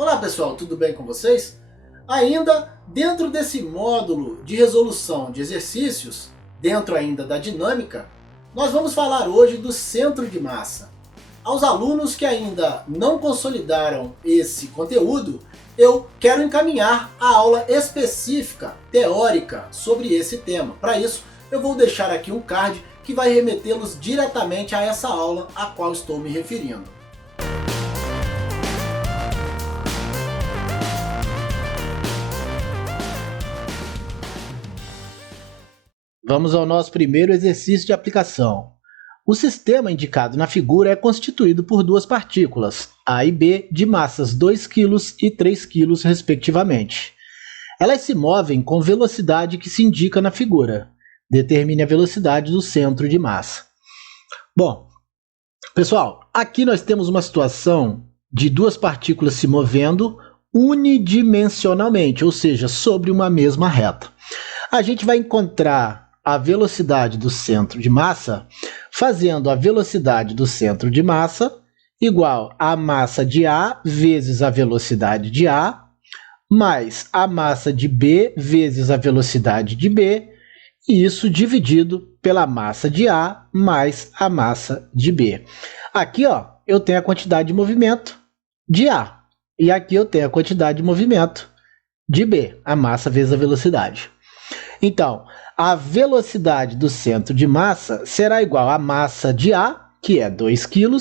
Olá pessoal, tudo bem com vocês? Ainda dentro desse módulo de resolução de exercícios, dentro ainda da dinâmica, nós vamos falar hoje do centro de massa. Aos alunos que ainda não consolidaram esse conteúdo, eu quero encaminhar a aula específica, teórica, sobre esse tema. Para isso, eu vou deixar aqui um card que vai remetê-los diretamente a essa aula a qual estou me referindo. Vamos ao nosso primeiro exercício de aplicação. O sistema indicado na figura é constituído por duas partículas, A e B, de massas 2 kg e 3 kg, respectivamente. Elas se movem com velocidade que se indica na figura. Determine a velocidade do centro de massa. Bom, pessoal, aqui nós temos uma situação de duas partículas se movendo unidimensionalmente, ou seja, sobre uma mesma reta. A gente vai encontrar a velocidade do centro de massa fazendo a velocidade do centro de massa igual a massa de A vezes a velocidade de A, mais a massa de B vezes a velocidade de B, e isso dividido pela massa de A mais a massa de B. Aqui, ó, eu tenho a quantidade de movimento de A, e aqui eu tenho a quantidade de movimento de B, a massa vezes a velocidade. Então, a velocidade do centro de massa será igual à massa de A, que é 2 kg,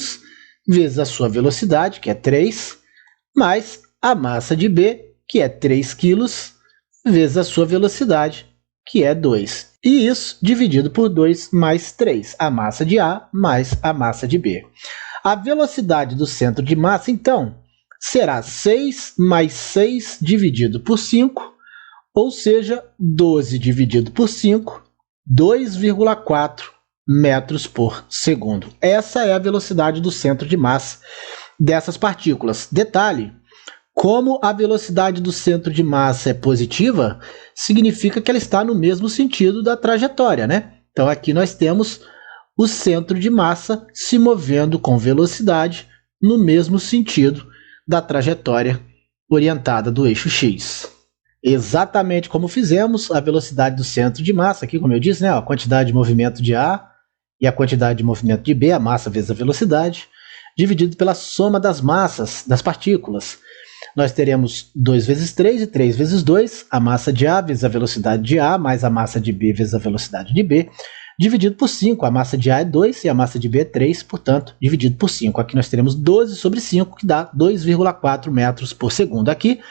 vezes a sua velocidade, que é 3, mais a massa de B, que é 3 kg, vezes a sua velocidade, que é 2. E isso dividido por 2 mais 3, a massa de A mais a massa de B. A velocidade do centro de massa, então, será 6 mais 6 dividido por 5, ou seja, 12 dividido por 5, 2,4 metros por segundo. Essa é a velocidade do centro de massa dessas partículas. Detalhe, como a velocidade do centro de massa é positiva, significa que ela está no mesmo sentido da trajetória, né? Então aqui nós temos o centro de massa se movendo com velocidade no mesmo sentido da trajetória orientada do eixo X. Exatamente como fizemos a velocidade do centro de massa, aqui como eu disse, né, a quantidade de movimento de A e a quantidade de movimento de B, a massa vezes a velocidade, dividido pela soma das massas das partículas. Nós teremos 2 vezes 3 e 3 vezes 2, a massa de A vezes a velocidade de A, mais a massa de B vezes a velocidade de B, dividido por 5, a massa de A é 2 e a massa de B é 3, portanto, dividido por 5. Aqui nós teremos 12 sobre 5, que dá 2,4 metros por segundo. Aqui,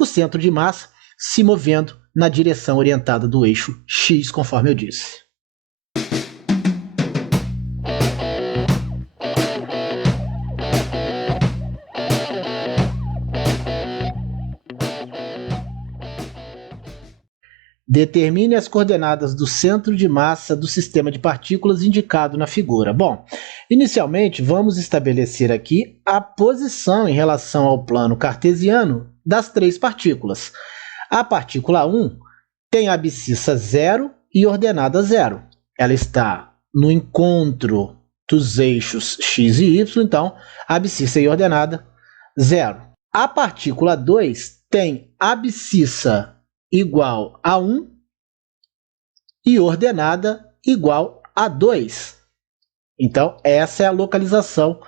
o centro de massa se movendo na direção orientada do eixo X, conforme eu disse. Determine as coordenadas do centro de massa do sistema de partículas indicado na figura. Bom, inicialmente vamos estabelecer aqui a posição em relação ao plano cartesiano das três partículas. A partícula 1 tem abscissa 0 e ordenada 0. Ela está no encontro dos eixos x e y, então abscissa e ordenada 0. A partícula 2 tem abscissa igual a 1 e ordenada igual a 2. Então, essa é a localização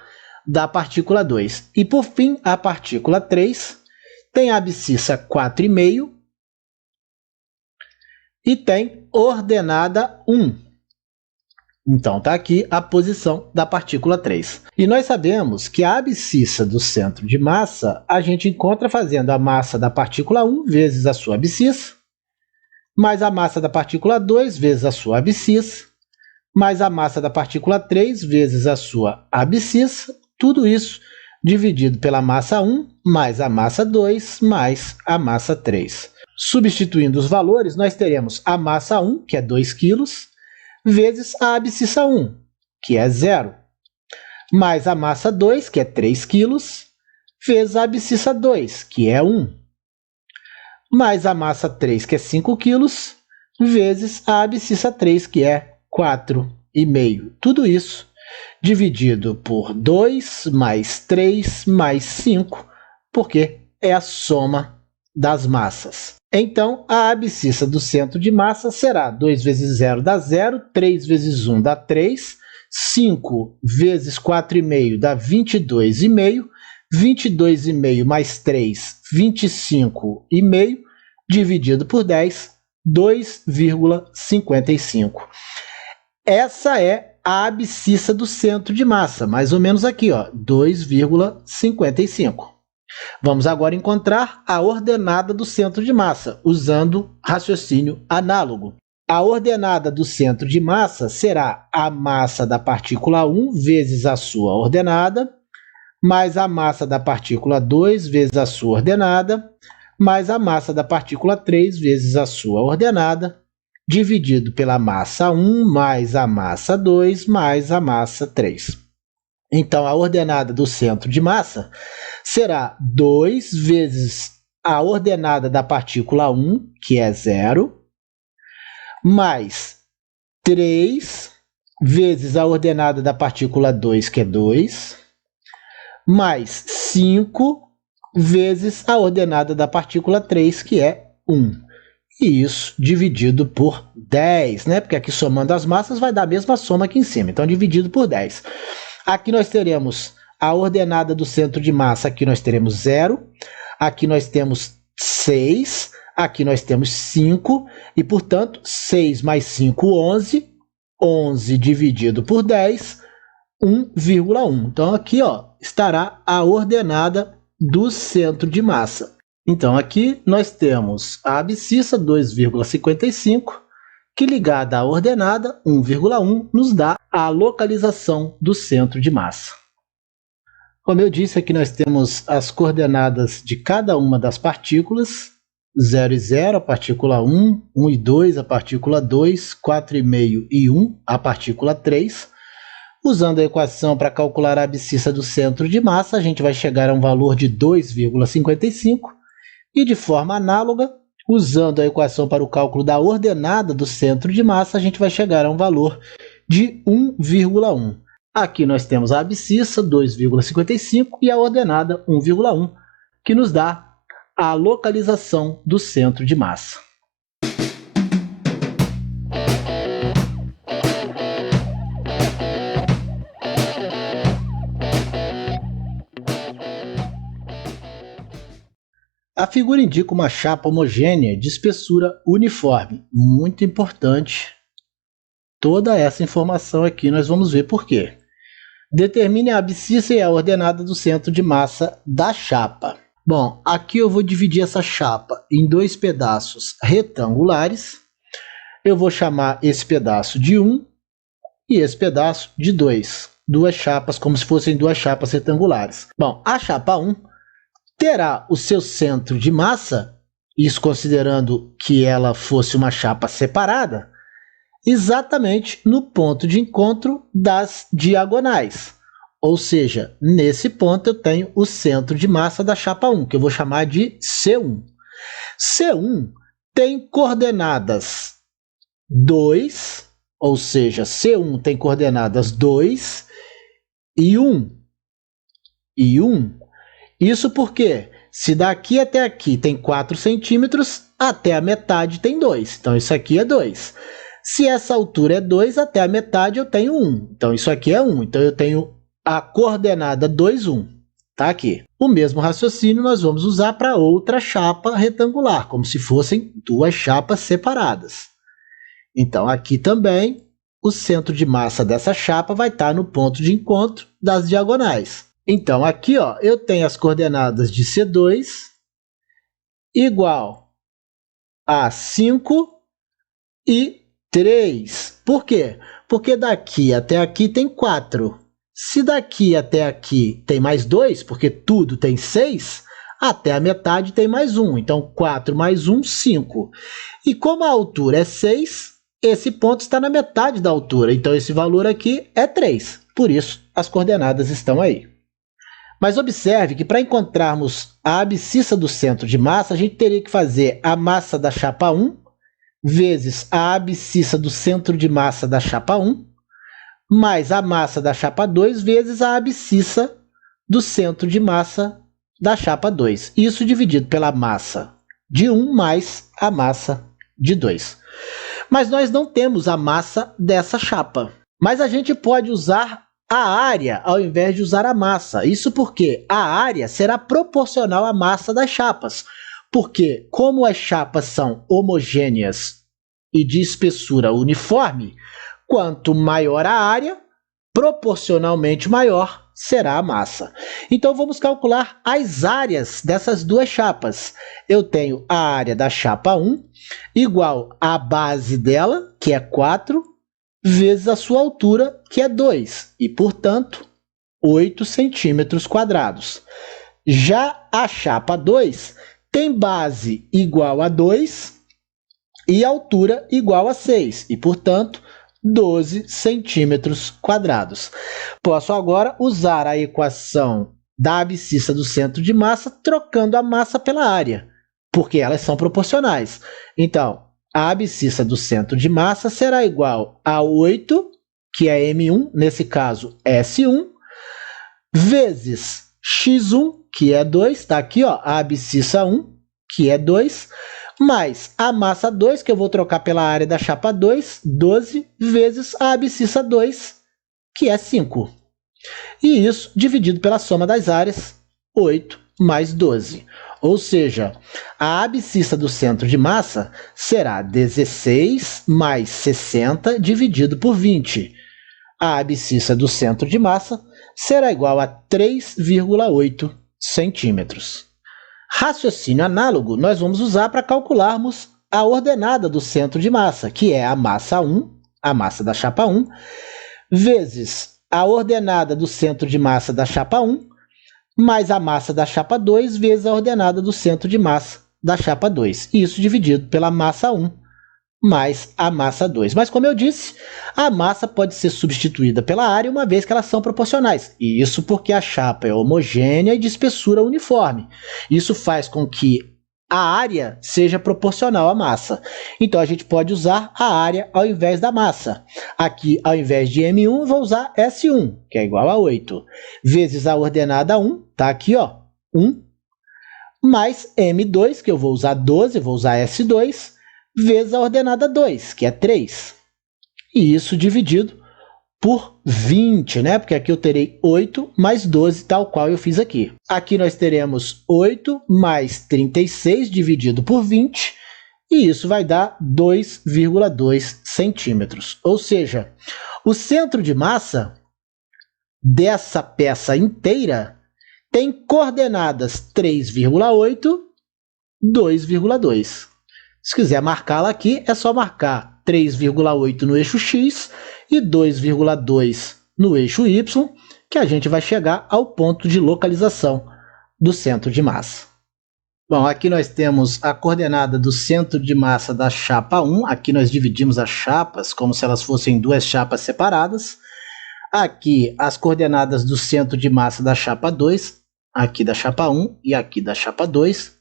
da partícula 2. E, por fim, a partícula 3 tem abscissa 4,5 e tem ordenada 1. Então, está aqui a posição da partícula 3. E nós sabemos que a abscissa do centro de massa a gente encontra fazendo a massa da partícula 1 vezes a sua abscissa, mais a massa da partícula 2 vezes a sua abscissa, mais a massa da partícula 3 vezes a sua abscissa, tudo isso dividido pela massa 1 mais a massa 2 mais a massa 3. Substituindo os valores, nós teremos a massa 1, que é 2 kg, vezes a abscissa 1, que é 0, mais a massa 2, que é 3 kg, vezes a abscissa 2, que é 1, mais a massa 3, que é 5 kg, vezes a abscissa 3, que é 4,5. Tudo isso dividido por 2 mais 3 mais 5, porque é a soma das massas. Então, a abscissa do centro de massa será 2 vezes 0 dá 0, 3 vezes 1 dá 3, 5 vezes 4,5 dá 22,5, 22,5 mais 3, 25,5, dividido por 10, 2,55. Essa é a abscissa do centro de massa, mais ou menos aqui, ó, 2,55. Vamos agora encontrar a ordenada do centro de massa, usando raciocínio análogo. A ordenada do centro de massa será a massa da partícula 1 vezes a sua ordenada, mais a massa da partícula 2 vezes a sua ordenada, mais a massa da partícula 3 vezes a sua ordenada, dividido pela massa 1 mais a massa 2 mais a massa 3. Então, a ordenada do centro de massa será 2 vezes a ordenada da partícula 1, que é 0, mais 3 vezes a ordenada da partícula 2, que é 2, mais 5 vezes a ordenada da partícula 3, que é 1. E isso dividido por 10, né? Porque aqui somando as massas vai dar a mesma soma aqui em cima. Então, dividido por 10. Aqui nós teremos a ordenada do centro de massa, aqui nós teremos 0, aqui nós temos 6, aqui nós temos 5, e, portanto, 6 mais 5, 11, 11 dividido por 10, 1,1. Então, aqui ó, estará a ordenada do centro de massa. Então, aqui nós temos a abscissa, 2,55, que ligada à ordenada, 1,1, nos dá a localização do centro de massa. Como eu disse, aqui nós temos as coordenadas de cada uma das partículas, 0 e 0, a partícula 1, 1 e 2, a partícula 2, 4,5 e 1, a partícula 3. Usando a equação para calcular a abscissa do centro de massa, a gente vai chegar a um valor de 2,55, e de forma análoga, usando a equação para o cálculo da ordenada do centro de massa, a gente vai chegar a um valor de 1,1. Aqui nós temos a abscissa, 2,55, e a ordenada, 1,1, que nos dá a localização do centro de massa. A figura indica uma chapa homogênea de espessura uniforme. Muito importante toda essa informação aqui, nós vamos ver por quê. Determine a abscissa e a ordenada do centro de massa da chapa. Bom, aqui eu vou dividir essa chapa em dois pedaços retangulares. Eu vou chamar esse pedaço de 1 e esse pedaço de 2. Duas chapas, como se fossem duas chapas retangulares. Bom, a chapa 1 terá o seu centro de massa, isso considerando que ela fosse uma chapa separada, exatamente no ponto de encontro das diagonais. Ou seja, nesse ponto eu tenho o centro de massa da chapa 1, que eu vou chamar de C1. C1 tem coordenadas 2, ou seja, C1 tem coordenadas 2 e 1. E 1. Isso porque, se daqui até aqui tem 4 centímetros, até a metade tem 2. Então, isso aqui é 2. Se essa altura é 2, até a metade eu tenho 1. Então, isso aqui é 1. Então, eu tenho a coordenada 2, 1. Tá aqui. O mesmo raciocínio nós vamos usar para outra chapa retangular, como se fossem duas chapas separadas. Então, aqui também, o centro de massa dessa chapa vai estar no ponto de encontro das diagonais. Então, aqui ó, eu tenho as coordenadas de C2 igual a 5 e 3. Por quê? Porque daqui até aqui tem 4. Se daqui até aqui tem mais 2, porque tudo tem 6, até a metade tem mais 1. Então, 4 mais 1, 5. E como a altura é 6, esse ponto está na metade da altura. Então, esse valor aqui é 3. Por isso, as coordenadas estão aí. Mas observe que para encontrarmos a abscissa do centro de massa, a gente teria que fazer a massa da chapa 1 vezes a abscissa do centro de massa da chapa 1, mais a massa da chapa 2 vezes a abscissa do centro de massa da chapa 2. Isso dividido pela massa de 1 mais a massa de 2. Mas nós não temos a massa dessa chapa. Mas a gente pode usar a área ao invés de usar a massa. Isso porque a área será proporcional à massa das chapas. Porque, como as chapas são homogêneas e de espessura uniforme, quanto maior a área, proporcionalmente maior será a massa. Então, vamos calcular as áreas dessas duas chapas. Eu tenho a área da chapa 1 igual à base dela, que é 4, vezes a sua altura, que é 2, e, portanto, 8 centímetros quadrados. Já a chapa 2 tem base igual a 2 e altura igual a 6, e, portanto, 12 centímetros quadrados. Posso agora usar a equação da abscissa do centro de massa trocando a massa pela área, porque elas são proporcionais. Então, a abscissa do centro de massa será igual a 8, que é M1, nesse caso S1, vezes X1, que é 2, está aqui, ó, a abscissa 1, que é 2, mais a massa 2, que eu vou trocar pela área da chapa 2, 12, vezes a abscissa 2, que é 5. E isso dividido pela soma das áreas, 8 mais 12. Ou seja, a abscissa do centro de massa será 16 mais 60 dividido por 20. A abscissa do centro de massa será igual a 3,8 centímetros. Raciocínio análogo nós vamos usar para calcularmos a ordenada do centro de massa, que é a massa 1, a massa da chapa 1, vezes a ordenada do centro de massa da chapa 1, mais a massa da chapa 2 vezes a ordenada do centro de massa da chapa 2. Isso dividido pela massa 1 mais a massa 2. Mas, como eu disse, a massa pode ser substituída pela área uma vez que elas são proporcionais. E isso porque a chapa é homogênea e de espessura uniforme. Isso faz com que a área seja proporcional à massa. Então, a gente pode usar a área ao invés da massa. Aqui, ao invés de M1, eu vou usar S1, que é igual a 8, vezes a ordenada 1, tá aqui, ó, 1, mais M2, que eu vou usar 12, vou usar S2, vezes a ordenada 2, que é 3. E isso dividido por 20, né? Porque aqui eu terei 8 mais 12, tal qual eu fiz aqui. Aqui nós teremos 8 mais 36 dividido por 20, e isso vai dar 2,2 centímetros. Ou seja, o centro de massa dessa peça inteira tem coordenadas 3,8, 2,2. Se quiser marcá-la aqui, é só marcar 3,8 no eixo X e 2,2 no eixo Y, que a gente vai chegar ao ponto de localização do centro de massa. Bom, aqui nós temos a coordenada do centro de massa da chapa 1. Aqui nós dividimos as chapas como se elas fossem duas chapas separadas. Aqui as coordenadas do centro de massa da chapa 2, aqui da chapa 1 e aqui da chapa 2.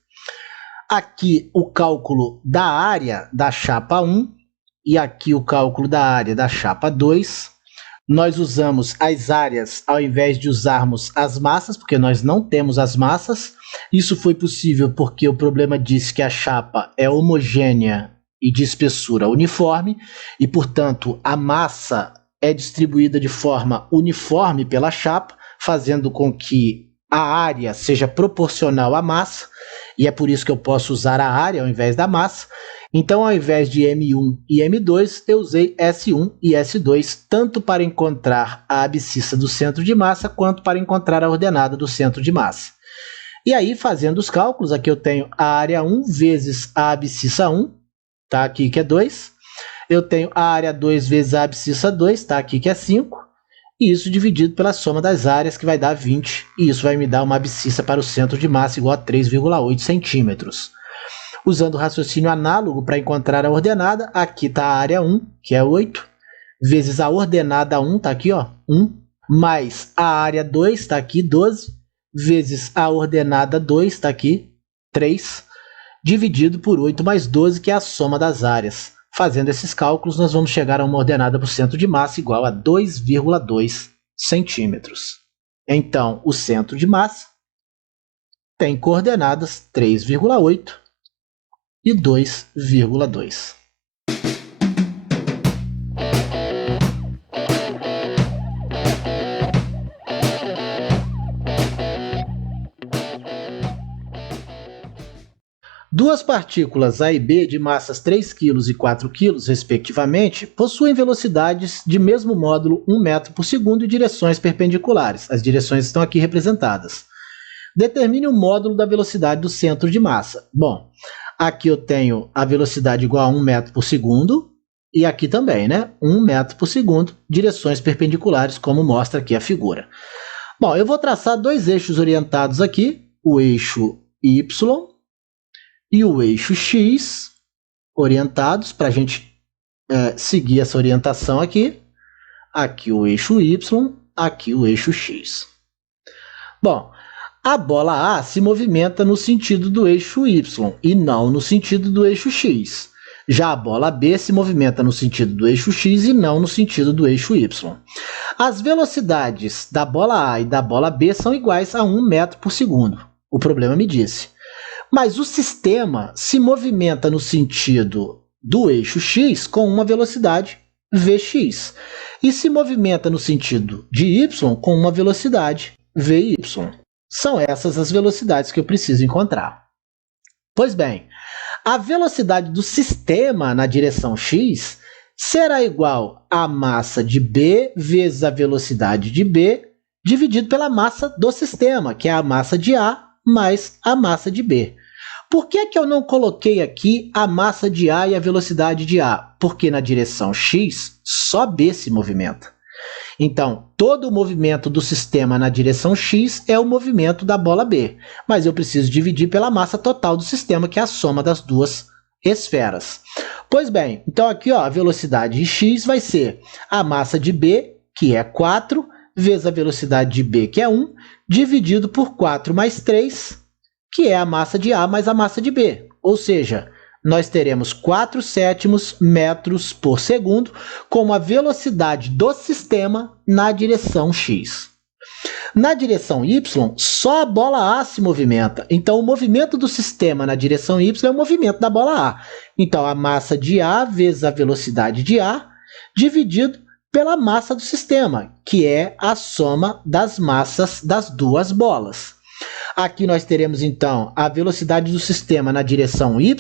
Aqui o cálculo da área da chapa 1 e aqui o cálculo da área da chapa 2. Nós usamos as áreas ao invés de usarmos as massas, porque nós não temos as massas. Isso foi possível porque o problema disse que a chapa é homogênea e de espessura uniforme, e, portanto, a massa é distribuída de forma uniforme pela chapa, fazendo com que a área seja proporcional à massa, e é por isso que eu posso usar a área ao invés da massa. Então, ao invés de M1 e M2, eu usei S1 e S2, tanto para encontrar a abscissa do centro de massa, quanto para encontrar a ordenada do centro de massa. E aí, fazendo os cálculos, aqui eu tenho a área 1 vezes a abscissa 1, tá aqui que é 2. Eu tenho a área 2 vezes a abscissa 2, tá aqui que é 5. E isso dividido pela soma das áreas, que vai dar 20, e isso vai me dar uma abscissa para o centro de massa igual a 3,8 centímetros. Usando o raciocínio análogo para encontrar a ordenada, aqui está a área 1, que é 8, vezes a ordenada 1, está aqui, ó, 1, mais a área 2, está aqui, 12, vezes a ordenada 2, está aqui, 3, dividido por 8 mais 12, que é a soma das áreas. Fazendo esses cálculos, nós vamos chegar a uma ordenada para o centro de massa igual a 2,2 centímetros. Então, o centro de massa tem coordenadas 3,8 e 2,2. Duas partículas A e B de massas 3 kg e 4 kg, respectivamente, possuem velocidades de mesmo módulo 1 metro por segundo e direções perpendiculares. As direções estão aqui representadas. Determine o módulo da velocidade do centro de massa. Bom, aqui eu tenho a velocidade igual a 1 metro por segundo, e aqui também, né? 1 metro por segundo, direções perpendiculares, como mostra aqui a figura. Bom, eu vou traçar dois eixos orientados aqui, o eixo Y e o eixo X, orientados, para a gente seguir essa orientação aqui. Aqui o eixo Y, aqui o eixo X. Bom, a bola A se movimenta no sentido do eixo Y e não no sentido do eixo X. Já a bola B se movimenta no sentido do eixo X e não no sentido do eixo Y. As velocidades da bola A e da bola B são iguais a 1 metro por segundo. O problema me disse. Mas o sistema se movimenta no sentido do eixo X com uma velocidade Vx e se movimenta no sentido de Y com uma velocidade Vy. São essas as velocidades que eu preciso encontrar. Pois bem, a velocidade do sistema na direção x será igual à massa de B vezes a velocidade de B dividido pela massa do sistema, que é a massa de A mais a massa de B. Por que eu não coloquei aqui a massa de A e a velocidade de A? Porque na direção x, só B se movimenta. Então, todo o movimento do sistema na direção x é o movimento da bola B, mas eu preciso dividir pela massa total do sistema, que é a soma das duas esferas. Pois bem, então aqui ó, a velocidade de x vai ser a massa de B, que é 4, vezes a velocidade de B, que é 1, dividido por 4 mais 3, que é a massa de A mais a massa de B. Ou seja, nós teremos 4/7 metros por segundo como a velocidade do sistema na direção x. Na direção y, só a bola A se movimenta. Então, o movimento do sistema na direção y é o movimento da bola A. Então, a massa de A vezes a velocidade de A, dividido pela massa do sistema, que é a soma das massas das duas bolas. Aqui nós teremos, então, a velocidade do sistema na direção y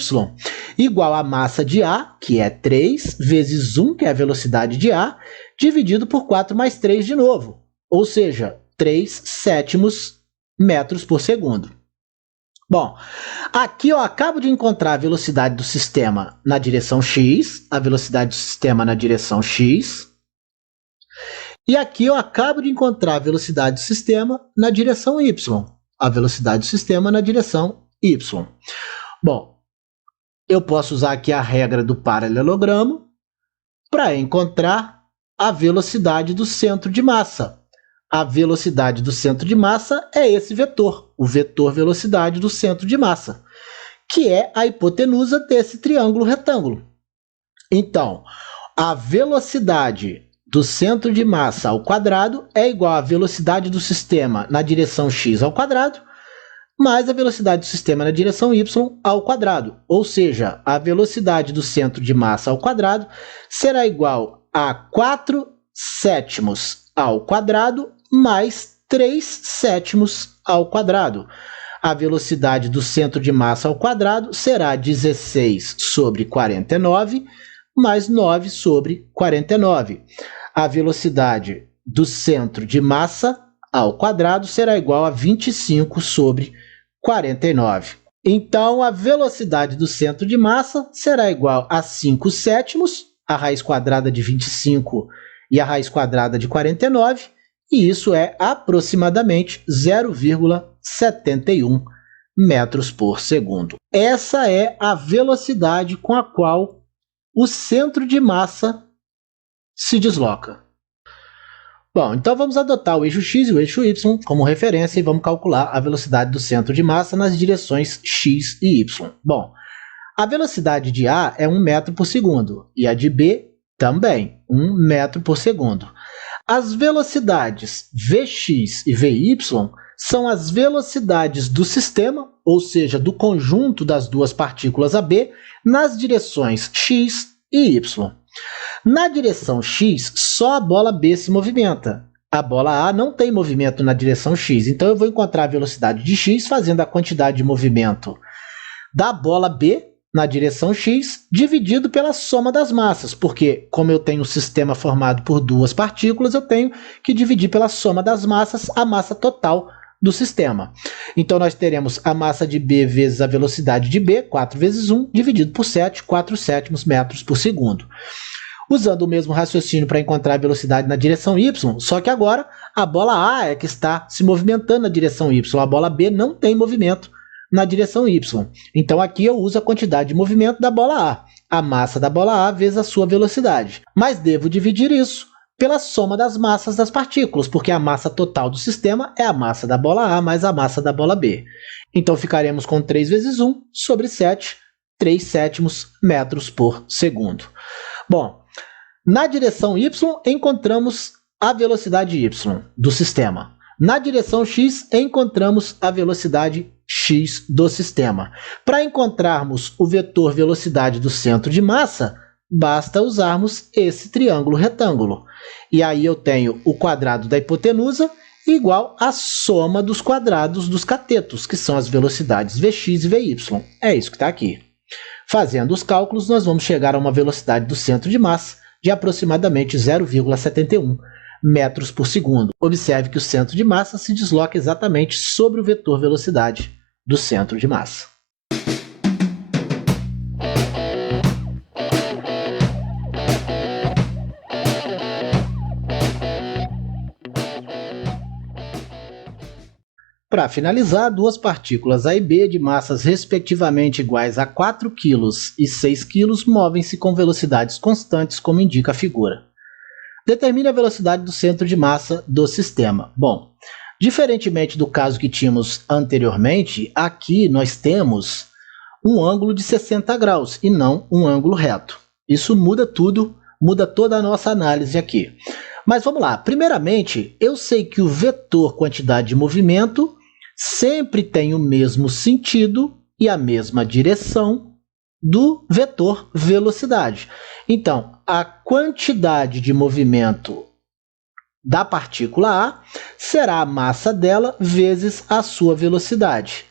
igual à massa de A, que é 3, vezes 1, que é a velocidade de A, dividido por 4 mais 3 de novo, ou seja, 3/7 metros por segundo. Bom, aqui eu acabo de encontrar a velocidade do sistema na direção x, a velocidade do sistema na direção x, e aqui eu acabo de encontrar a velocidade do sistema na direção y, a velocidade do sistema na direção y. Bom, eu posso usar aqui a regra do paralelogramo para encontrar a velocidade do centro de massa. A velocidade do centro de massa é esse vetor, o vetor velocidade do centro de massa, que é a hipotenusa desse triângulo retângulo. Então, a velocidade do centro de massa ao quadrado é igual à velocidade do sistema na direção x ao quadrado, mais a velocidade do sistema na direção y ao quadrado. Ou seja, a velocidade do centro de massa ao quadrado será igual a 4/7 ao quadrado mais 3/7 ao quadrado. A velocidade do centro de massa ao quadrado será 16 sobre 49 mais 9 sobre 49. A velocidade do centro de massa ao quadrado será igual a 25 sobre 49. Então, a velocidade do centro de massa será igual a 5/7, a raiz quadrada de 25 e a raiz quadrada de 49, e isso é aproximadamente 0,71 metros por segundo. Essa é a velocidade com a qual o centro de massa se desloca. Bom, então vamos adotar o eixo x e o eixo y como referência e vamos calcular a velocidade do centro de massa nas direções x e y. Bom, a velocidade de A é 1 metro por segundo e a de B também, 1 metro por segundo. As velocidades Vx e Vy são as velocidades do sistema, ou seja, do conjunto das duas partículas AB, nas direções x e y. Na direção x, só a bola B se movimenta. A bola A não tem movimento na direção x, então eu vou encontrar a velocidade de x fazendo a quantidade de movimento da bola B na direção x dividido pela soma das massas, porque como eu tenho um sistema formado por duas partículas, eu tenho que dividir pela soma das massas a massa total do sistema. Então, nós teremos a massa de B vezes a velocidade de B, 4 vezes 1, dividido por 7, 4/7 metros por segundo. Usando o mesmo raciocínio para encontrar a velocidade na direção y, só que agora a bola A é que está se movimentando na direção y, a bola B não tem movimento na direção y. Então, aqui eu uso a quantidade de movimento da bola A massa da bola A vezes a sua velocidade. Mas devo dividir isso pela soma das massas das partículas, porque a massa total do sistema é a massa da bola A mais a massa da bola B. Então, ficaremos com 3 vezes 1 sobre 7, 3/7 metros por segundo. Bom, na direção y, encontramos a velocidade y do sistema. Na direção x, encontramos a velocidade x do sistema. Para encontrarmos o vetor velocidade do centro de massa, basta usarmos esse triângulo retângulo. E aí eu tenho o quadrado da hipotenusa igual à soma dos quadrados dos catetos, que são as velocidades Vx e Vy. É isso que está aqui. Fazendo os cálculos, nós vamos chegar a uma velocidade do centro de massa de aproximadamente 0,71 metros por segundo. Observe que o centro de massa se desloca exatamente sobre o vetor velocidade do centro de massa. Para finalizar, duas partículas A e B de massas respectivamente iguais a 4 kg e 6 kg movem-se com velocidades constantes, como indica a figura. Determine a velocidade do centro de massa do sistema. Bom, diferentemente do caso que tínhamos anteriormente, aqui nós temos um ângulo de 60 graus e não um ângulo reto. Isso muda tudo, muda toda a nossa análise aqui. Mas vamos lá. Primeiramente, eu sei que o vetor quantidade de movimento sempre tem o mesmo sentido e a mesma direção do vetor velocidade. Então, a quantidade de movimento da partícula A será a massa dela vezes a sua velocidade.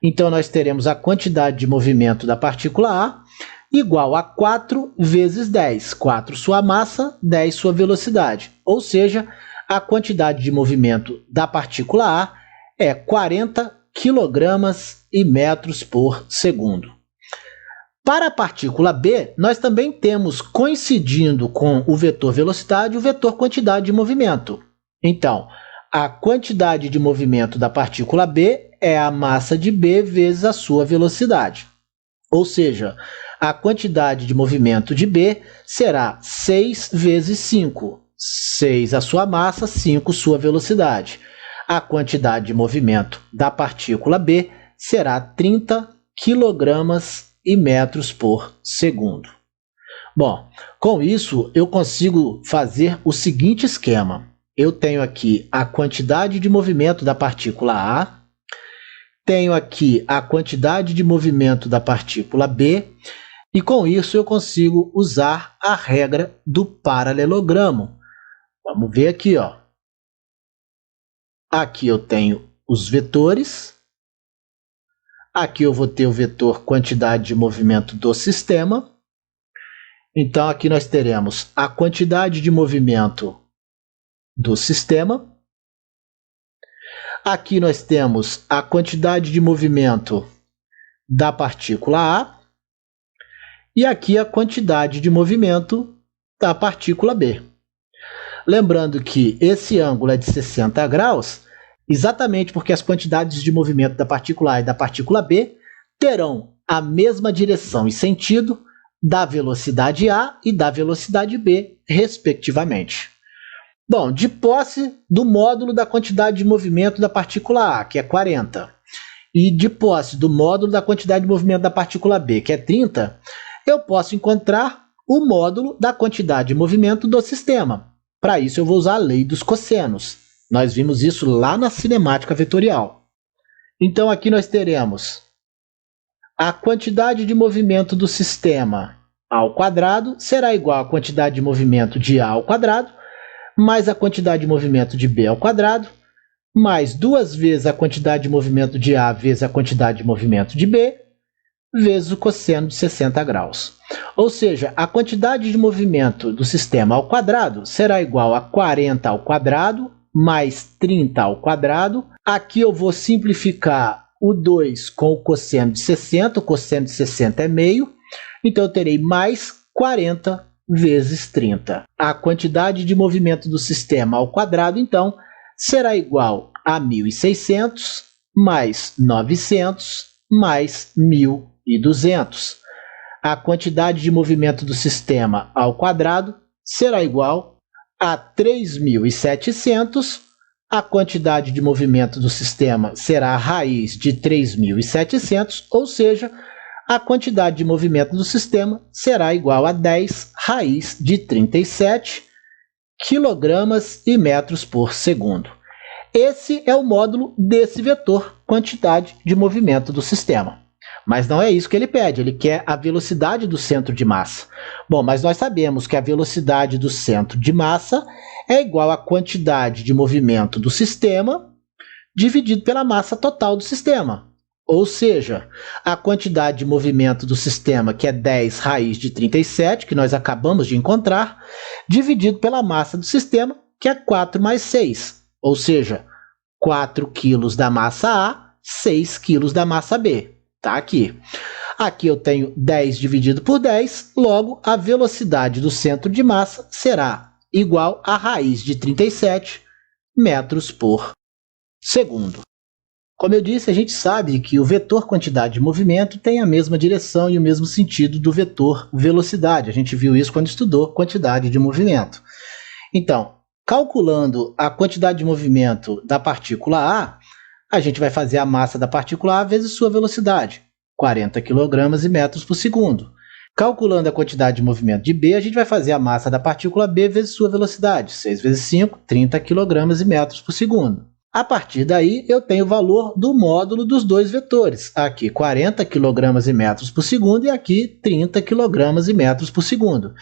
Então, nós teremos a quantidade de movimento da partícula A igual a 4 vezes 10. 4 sua massa, 10 sua velocidade. Ou seja, a quantidade de movimento da partícula A é 40 kg e metros por segundo. Para a partícula B, nós também temos, coincidindo com o vetor velocidade, o vetor quantidade de movimento. Então, a quantidade de movimento da partícula B é a massa de B vezes a sua velocidade. Ou seja, a quantidade de movimento de B será 6 vezes 5. 6 a sua massa, 5 sua velocidade. A quantidade de movimento da partícula B será 30 kg e metros por segundo. Bom, com isso eu consigo fazer o seguinte esquema. Eu tenho aqui a quantidade de movimento da partícula A, tenho aqui a quantidade de movimento da partícula B, e com isso eu consigo usar a regra do paralelogramo. Vamos ver aqui, ó. Aqui eu tenho os vetores. Aqui eu vou ter o vetor quantidade de movimento do sistema. Então, aqui nós teremos a quantidade de movimento do sistema. Aqui nós temos a quantidade de movimento da partícula A. E aqui a quantidade de movimento da partícula B. Lembrando que esse ângulo é de 60 graus, exatamente porque as quantidades de movimento da partícula A e da partícula B terão a mesma direção e sentido da velocidade A e da velocidade B, respectivamente. Bom, de posse do módulo da quantidade de movimento da partícula A, que é 40, e de posse do módulo da quantidade de movimento da partícula B, que é 30, eu posso encontrar o módulo da quantidade de movimento do sistema. Para isso, eu vou usar a lei dos cossenos. Nós vimos isso lá na cinemática vetorial. Então aqui nós teremos a quantidade de movimento do sistema A ao quadrado será igual à quantidade de movimento de A ao quadrado, mais a quantidade de movimento de B ao quadrado, mais 2 vezes a quantidade de movimento de A vezes a quantidade de movimento de B, vezes o cosseno de 60 graus. Ou seja, a quantidade de movimento do sistema ao quadrado será igual a 40 ao quadrado mais 30 ao quadrado. Aqui eu vou simplificar o 2 com o cosseno de 60, o cosseno de 60 é meio, então eu terei mais 40 vezes 30. A quantidade de movimento do sistema ao quadrado, então, será igual a 1.600 mais 900 mais 1.200. A quantidade de movimento do sistema ao quadrado será igual a 3.700. A quantidade de movimento do sistema será a raiz de 3.700, ou seja, a quantidade de movimento do sistema será igual a 10 raiz de 37 quilogramas e metros por segundo. Esse é o módulo desse vetor, quantidade de movimento do sistema. Mas não é isso que ele pede, ele quer a velocidade do centro de massa. Bom, mas nós sabemos que a velocidade do centro de massa é igual à quantidade de movimento do sistema dividido pela massa total do sistema. Ou seja, a quantidade de movimento do sistema, que é 10 raiz de 37, que nós acabamos de encontrar, dividido pela massa do sistema, que é 4 mais 6. Ou seja, 4 quilos da massa A, 6 quilos da massa B. Está aqui. Aqui eu tenho 10 dividido por 10, logo a velocidade do centro de massa será igual a raiz de 37 metros por segundo. Como eu disse, a gente sabe que o vetor quantidade de movimento tem a mesma direção e o mesmo sentido do vetor velocidade. A gente viu isso quando estudou quantidade de movimento. Então, calculando a quantidade de movimento da partícula A gente vai fazer a massa da partícula A vezes sua velocidade, 40 kg e metros por segundo. Calculando a quantidade de movimento de B, a gente vai fazer a massa da partícula B vezes sua velocidade, 6 vezes 5, 30 kg e metros por segundo. A partir daí, eu tenho o valor do módulo dos dois vetores. Aqui 40 kg e metros por segundo e aqui 30 kg e metros por segundo.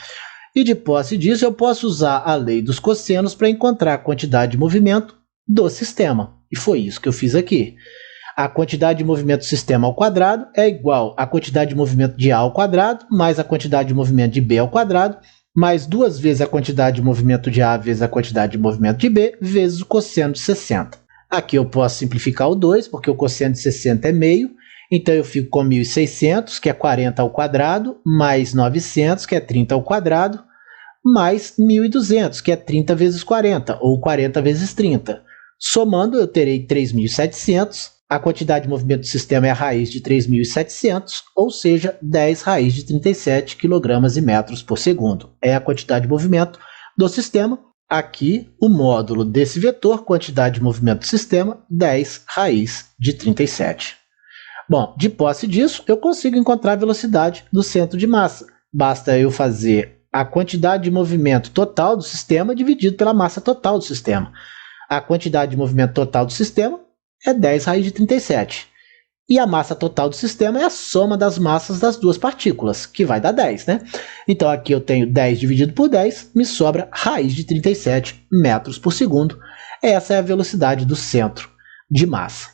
E de posse disso, eu posso usar a lei dos cossenos para encontrar a quantidade de movimento do sistema. E foi isso que eu fiz aqui. A quantidade de movimento do sistema ao quadrado é igual à quantidade de movimento de A ao quadrado, mais a quantidade de movimento de B ao quadrado, mais 2 vezes a quantidade de movimento de A vezes a quantidade de movimento de B, vezes o cosseno de 60. Aqui eu posso simplificar o 2, porque o cosseno de 60 é meio, então eu fico com 1.600, que é 40 ao quadrado, mais 900, que é 30 ao quadrado, mais 1.200, que é 30 vezes 40, ou 40 vezes 30. Somando, eu terei 3.700, a quantidade de movimento do sistema é a raiz de 3.700, ou seja, 10 raiz de 37 kg e metros por segundo. É a quantidade de movimento do sistema. Aqui, o módulo desse vetor, quantidade de movimento do sistema, 10 raiz de 37. Bom, de posse disso, eu consigo encontrar a velocidade do centro de massa. Basta eu fazer a quantidade de movimento total do sistema dividido pela massa total do sistema. A quantidade de movimento total do sistema é 10 raiz de 37. E a massa total do sistema é a soma das massas das duas partículas, que vai dar 10, né? Então aqui eu tenho 10 dividido por 10, me sobra raiz de 37 metros por segundo. Essa é a velocidade do centro de massa.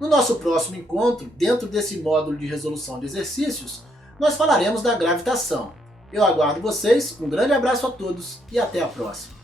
No nosso próximo encontro, dentro desse módulo de resolução de exercícios, nós falaremos da gravitação. Eu aguardo vocês, um grande abraço a todos e até a próxima.